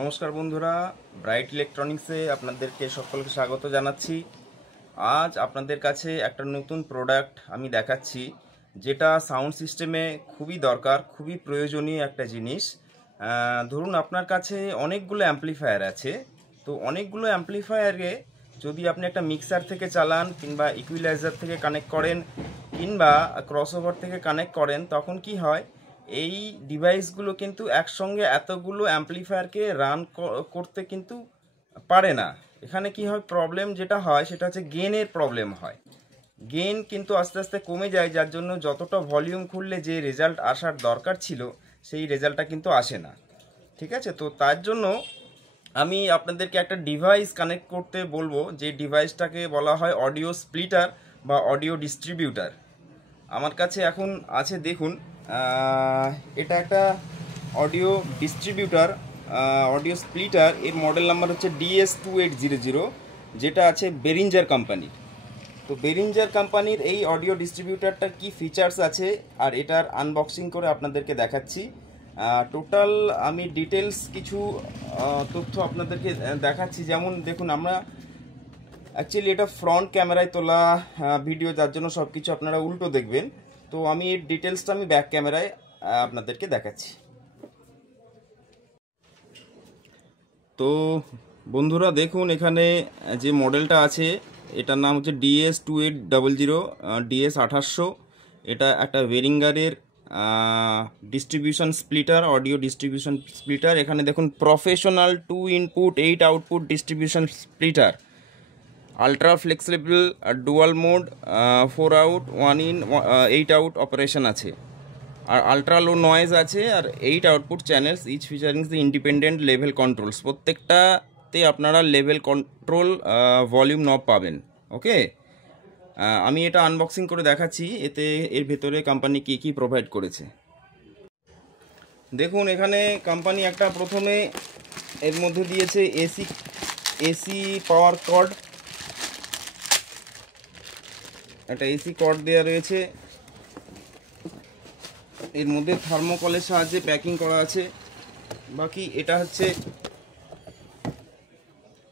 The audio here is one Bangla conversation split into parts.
নমস্কার বন্ধুরা, ব্রাইট ইলেকট্রনিক্সে আপনাদেরকে সকলকে স্বাগত জানাচ্ছি। আজ আপনাদের কাছে একটা নতুন প্রোডাক্ট আমি দেখাচ্ছি, যেটা সাউন্ড সিস্টেমে খুবই দরকার, খুবই প্রয়োজনীয় একটা জিনিস। ধরুন আপনার কাছে অনেকগুলো অ্যাম্প্লিফায়ার আছে, তো অনেকগুলো অ্যাম্প্লিফায়ারে যদি আপনি একটা মিক্সার থেকে চালান কিংবা ইকুইলাইজার থেকে কানেক্ট করেন কিংবা ক্রসওভার থেকে কানেক্ট করেন, তখন কি হয়, এই ডিভাইসগুলো কিন্তু একসঙ্গে এতগুলো অ্যাম্প্লিফায়ারকে রান করতে কিন্তু পারে না। এখানে কি হয়, প্রবলেম যেটা হয় সেটা হচ্ছে গেনের প্রবলেম হয়। গেন কিন্তু আস্তে আস্তে কমে যায়, যার জন্য যতটা ভলিউম খুললে যে রেজাল্ট আসার দরকার ছিল সেই রেজাল্টটা কিন্তু আসে না। ঠিক আছে, তো তার জন্য আমি আপনাদেরকে একটা ডিভাইস কানেক্ট করতে বলবো, যে ডিভাইসটাকে বলা হয় অডিও স্প্লিটার বা অডিও ডিস্ট্রিবিউটার। আমার কাছে এখন আছে, দেখুন, এটা একটা অডিও ডিস্ট্রিবিউটার, অডিও স্প্লিটার। এর মডেল নাম্বার হচ্ছে DS2800, যেটা আছে বেরিঞ্জার কোম্পানির। তো বেরিঞ্জার কোম্পানির এই অডিও ডিস্ট্রিবিউটারটার কি ফিচার্স আছে আর এটার আনবক্সিং করে আপনাদেরকে দেখাচ্ছি। টোটাল আমি ডিটেলস কিছু তথ্য আপনাদেরকে দেখাচ্ছি। যেমন দেখুন, আমরা অ্যাকচুয়ালি এটা ফ্রন্ট ক্যামেরায় তোলা ভিডিও, যার জন্য সব কিছু আপনারা উল্টো দেখবেন। তো আমি এর ডিটেলসটা আমি ব্যাক ক্যামেরায় আপনাদেরকে দেখাচ্ছি। তো বন্ধুরা দেখুন, এখানে যে মডেলটা আছে এটার নাম হচ্ছে DS2800, DS2800। এটা একটা বেরিঞ্জারের distribution splitter, audio distribution splitter. এখানে দেখুন, professional 2 input 8 output distribution splitter, ultra flexible dual mode, 4 out 1 in 8 out operation আছে, আর আলট্রা লো নয়েজ আছে, আর 8 output channels, each featuring the independent level controls. প্রত্যেকটাতে আপনারা লেভেল কন্ট্রোল ভলিউম নব পাবেন। ওকে, আমি এটা আনবক্সিং করে দেখাচ্ছি, এতে এর ভেতরে কোম্পানি কী কী প্রোভাইড করেছে। দেখুন, এখানে কোম্পানি একটা প্রথমে এর মধ্যে দিয়েছে এসি পাওয়ার কর্ড, একটা এসি কর্ড দেওয়া রয়েছে। এর মধ্যে থার্মোকলের সাহায্যে প্যাকিং করা আছে। বাকি এটা হচ্ছে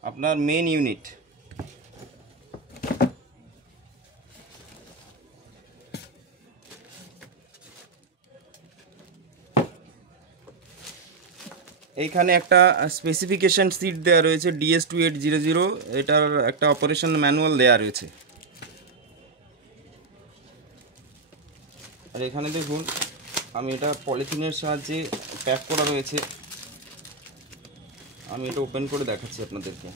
আপনার মেন ইউনিট। এইখানে একটা স্পেসিফিকেশন শিট দেওয়া রয়েছে, DS2800, এটার একটা অপারেশন ম্যানুয়াল দেওয়া রয়েছে। আর এখানে দেখুন, আমি এটা পলিথিনের সাহায্যে প্যাক করা রয়েছে, আমি এটা ওপেন করে দেখাচ্ছি আপনাদেরকে।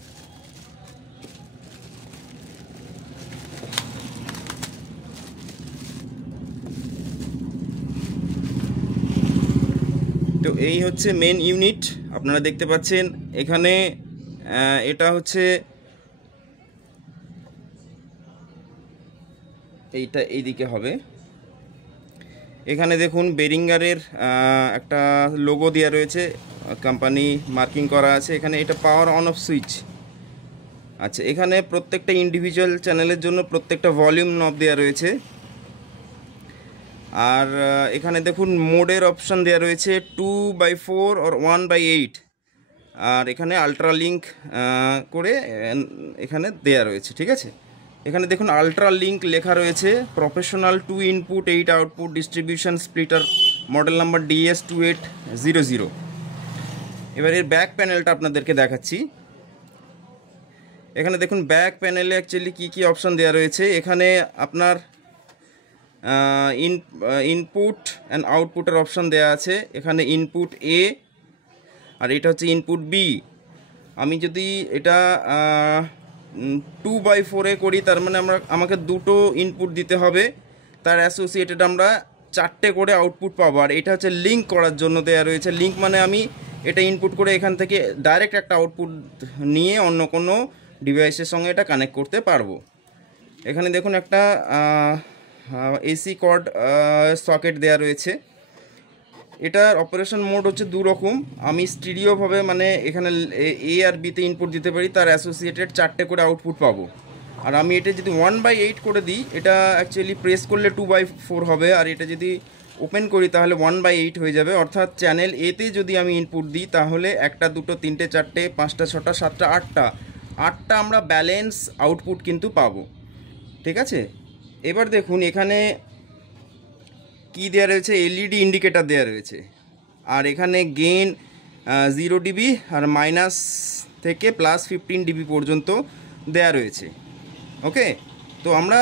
তো এই হচ্ছে মেন ইউনিট, আপনারা দেখতে পাচ্ছেন। এখানে এটা হচ্ছে এইটা এইদিকে হবে। এখানে দেখুন, বেরিঞ্জারের একটা লোগো দেওয়া রয়েছে, কোম্পানি মার্কিং করা আছে। এখানে এটা পাওয়ার অন অফ সুইচ। আচ্ছা, এখানে প্রত্যেকটা ইন্ডিভিজুয়াল চ্যানেলের জন্য প্রত্যেকটা ভলিউম নব দেওয়া রয়েছে। আর এখানে দেখুন, মোডের অপশান দেওয়া রয়েছে 2/4 আর 1/8। আর এখানে আলট্রা লিঙ্ক করে এখানে দেওয়া রয়েছে। ঠিক আছে, এখানে দেখুন আলট্রা লিঙ্ক লেখা রয়েছে, professional 2 input 8 output distribution splitter, model number DS2800। এবার এর ব্যাক প্যানেলটা আপনাদেরকে দেখাচ্ছি। এখানে দেখুন, ব্যাক প্যানেলে অ্যাকচুয়ালি কী কী অপশান দেওয়া রয়েছে। এখানে আপনার ইনপুট অ্যান্ড আউটপুটের অপশান দেওয়া আছে। এখানে ইনপুট এ আর এটা হচ্ছে ইনপুট বি। আমি যদি এটা 2/4 করি, তার মানে আমাকে দুটো ইনপুট দিতে হবে, তার অ্যাসোসিয়েটেড আমরা 4টে করে আউটপুট পাবো। আর এটা হচ্ছে লিঙ্ক করার জন্য দেওয়া রয়েছে। লিঙ্ক মানে আমি এটা ইনপুট করে এখান থেকে ডাইরেক্ট একটা আউটপুট নিয়ে অন্য কোনো ডিভাইসের সঙ্গে এটা কানেক্ট করতে পারবো। এখানে দেখুন একটা এসি কর্ড সকেট দেওয়া রয়েছে। এটার অপারেশন মোড হচ্ছে দু রকম। আমি স্টিরিওভাবে, মানে এখানে এ আর বিতে ইনপুট দিতে পারি, তার অ্যাসোসিয়েটেড 4টে করে আউটপুট পাবো। আর আমি এটা যদি 1/8 করে দিই, এটা অ্যাকচুয়ালি প্রেস করলে 2/4 হবে। আর এটা যদি ওপেন করি তাহলে 1/8 হয়ে যাবে, অর্থাৎ চ্যানেল এতে যদি আমি ইনপুট দিই তাহলে 1টা 2টো 3টে 4টে 5টা 6টা 7টা 8টা আমরা ব্যালেন্স আউটপুট কিন্তু পাবো। ঠিক আছে, এবার দেখুন এখানে কি দেওয়া রয়েছে, এলইডি ইন্ডিকেটার দেওয়া রয়েছে, আর এখানে গেইন 0 ডিবি আর মাইনাস থেকে +15 ডিবি পর্যন্ত দেয়া রয়েছে। ওকে, তো আমরা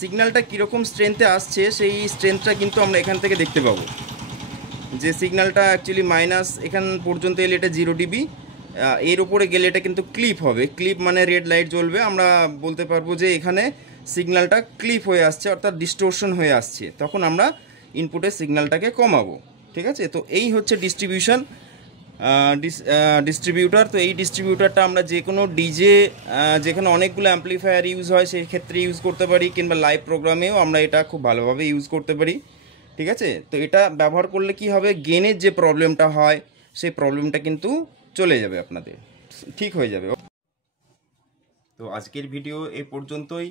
সিগন্যালটা কীরকম স্ট্রেংথে আসছে সেই স্ট্রেংথটা কিন্তু আমরা এখান থেকে দেখতে পাবো, যে সিগন্যালটা অ্যাকচুয়ালি মাইনাস এখান পর্যন্ত এলে এটা 0 ডিবি, এর উপরে গেলে এটা কিন্তু ক্লিপ হবে। ক্লিপ মানে রেড লাইট জ্বলবে, আমরা বলতে পারবো যে এখানে সিগন্যালটা ক্লিপ হয়ে আসছে, অর্থাৎ ডিস্টোরশন হয়ে আসছে, তখন আমরা ইনপুটের সিগন্যালটাকে কমাবো। ঠিক আছে, তো এই হচ্ছে ডিস্ট্রিবিউটার। তো এই ডিস্ট্রিবিউটারটা আমরা যে কোনো ডিজে যেখানে অনেকগুলো অ্যাম্পলিফায়ার ইউজ হয় সেই ক্ষেত্রে ইউজ করতে পারি, কিংবা লাইভ প্রোগ্রামেও আমরা এটা খুব ভালোভাবে ইউজ করতে পারি। ঠিক আছে, তো এটা ব্যবহার করলে কি হবে, গেনের যে প্রবলেমটা হয় সেই প্রবলেমটা কিন্তু চলে যাবে, আপনাদের ঠিক হয়ে যাবে। তো আজকের ভিডিও এই পর্যন্তই।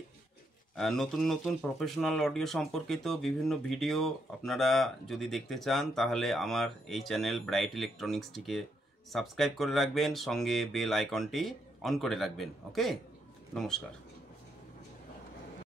নতুন নতুন প্রফেশনাল অডিও সম্পর্কিত বিভিন্ন ভিডিও আপনারা যদি দেখতে চান তাহলে আমার এই চ্যানেল ব্রাইট ইলেকট্রনিক্সটিকে সাবস্ক্রাইব করে রাখবেন, সঙ্গে বেল আইকনটি অন করে রাখবেন। ওকে, নমস্কার।